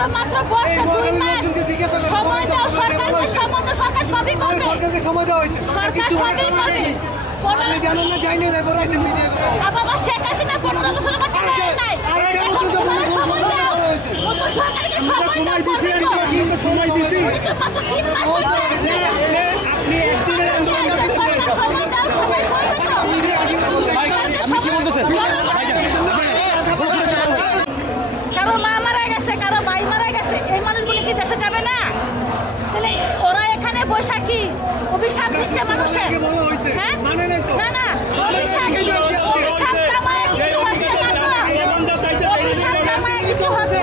তো মাত্র বর্ষে 2 মাস সময় দাও সরকারকে, সরকার সবই করবে। সরকারকে সময় দেওয়া হয়েছে, সরকার সবই করবে। আপনি জানেন না, যাই না যাই পরে আসেন মিডিয়া বাবা শেখ হাসিনা 15 বছর করতে পারে নাই। আর এটা পর্যন্ত সময় দেওয়া হয়েছে। নতুন সরকারকে সময় দাও, সময় দিছি উনি তো মাত্র 3 মাস হয়েছে। আপনি একদিনের সরকার সময় দাও, সময় করবে তো। আপনি কি বলতেছেন? কারো মা মারা গেছে, কারো ভাই মারা গেছে, এই মানুষগুলি কি দেশে যাবে না? তাহলে ওরা এখানে বৈশাখী অভিশাপ দিচ্ছে মানুষের। হ্যাঁ না না, অভিশাপ কামায় কিছু হচ্ছে না তো, অভিশাপ কামায় কিছু হচ্ছে।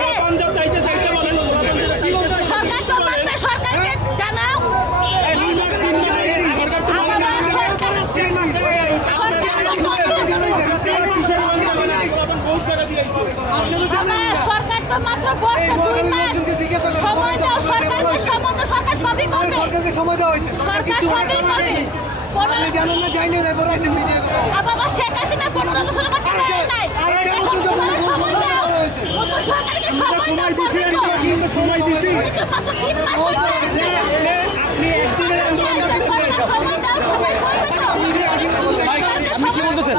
সরকার তো মানবে, সরকারকে জানাও। সরকার তো মাত্র বর্ষে 2 মাস সময় দাও সরকারকে, সরকার সবই করবে। সরকারকে সময় দেওয়া হয়েছে, সরকার সবই করবে। আপনি জানেন না, যাই না যাই পরে আসেন মিডিয়া বাবা শেখ হাসিনা 15 বছর করতে পারে নাই। আর এটা পর্যন্ত সময় দাও, নতুন সরকারকে সময় দাও, করবে তো। সময় দিছি উনি তো মাত্র 3 মাস হয়েছে। আপনি একদিনের সরকার সময় দাও, সময় করবে তো। আপনি কি বলতেছেন?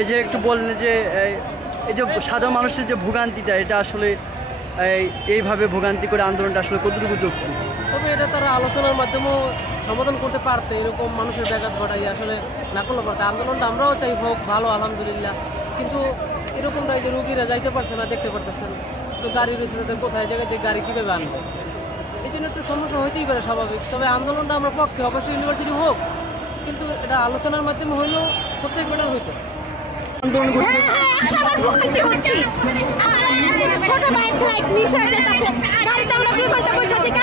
এই যে একটু বললেন যে এই যে সাধারণ মানুষের যে ভোগান্তিটা, এটা আসলে এইভাবে ভোগান্তি করে আন্দোলনটা আসলে কতটুকু যুক্তি? তবে এটা তারা আলোচনার মাধ্যমেও সমাধান করতে পারতে, এরকম মানুষের ব্যাঘাত ঘটাই আসলে না করলে পারতে। আন্দোলনটা আমরাও চাই হোক, ভালো আলহামদুলিল্লাহ, কিন্তু এরকমটাই যে রুগীরা যাইতে পারছে না, দেখতে পারতেছেন তো গাড়ি রয়েছে, তাদের কোথায় জায়গায় গাড়ি কীভাবে আনবে, এই জন্য একটু সমস্যা হইতেই পারে স্বাভাবিক। তবে আন্দোলনটা আমরা পক্ষে, অবশ্যই ইউনিভার্সিটি হোক, কিন্তু এটা আলোচনার মাধ্যমে হইলেও সবচেয়ে বেটার হইতো। আন্দোলন করছে, সবার ভোগান্তি হচ্ছে। আমার ছোট ভাই ফ্লাইট মিস হয়ে যেতেছে, গাড়িতে আমরা 2 ঘন্টা বসে থেকে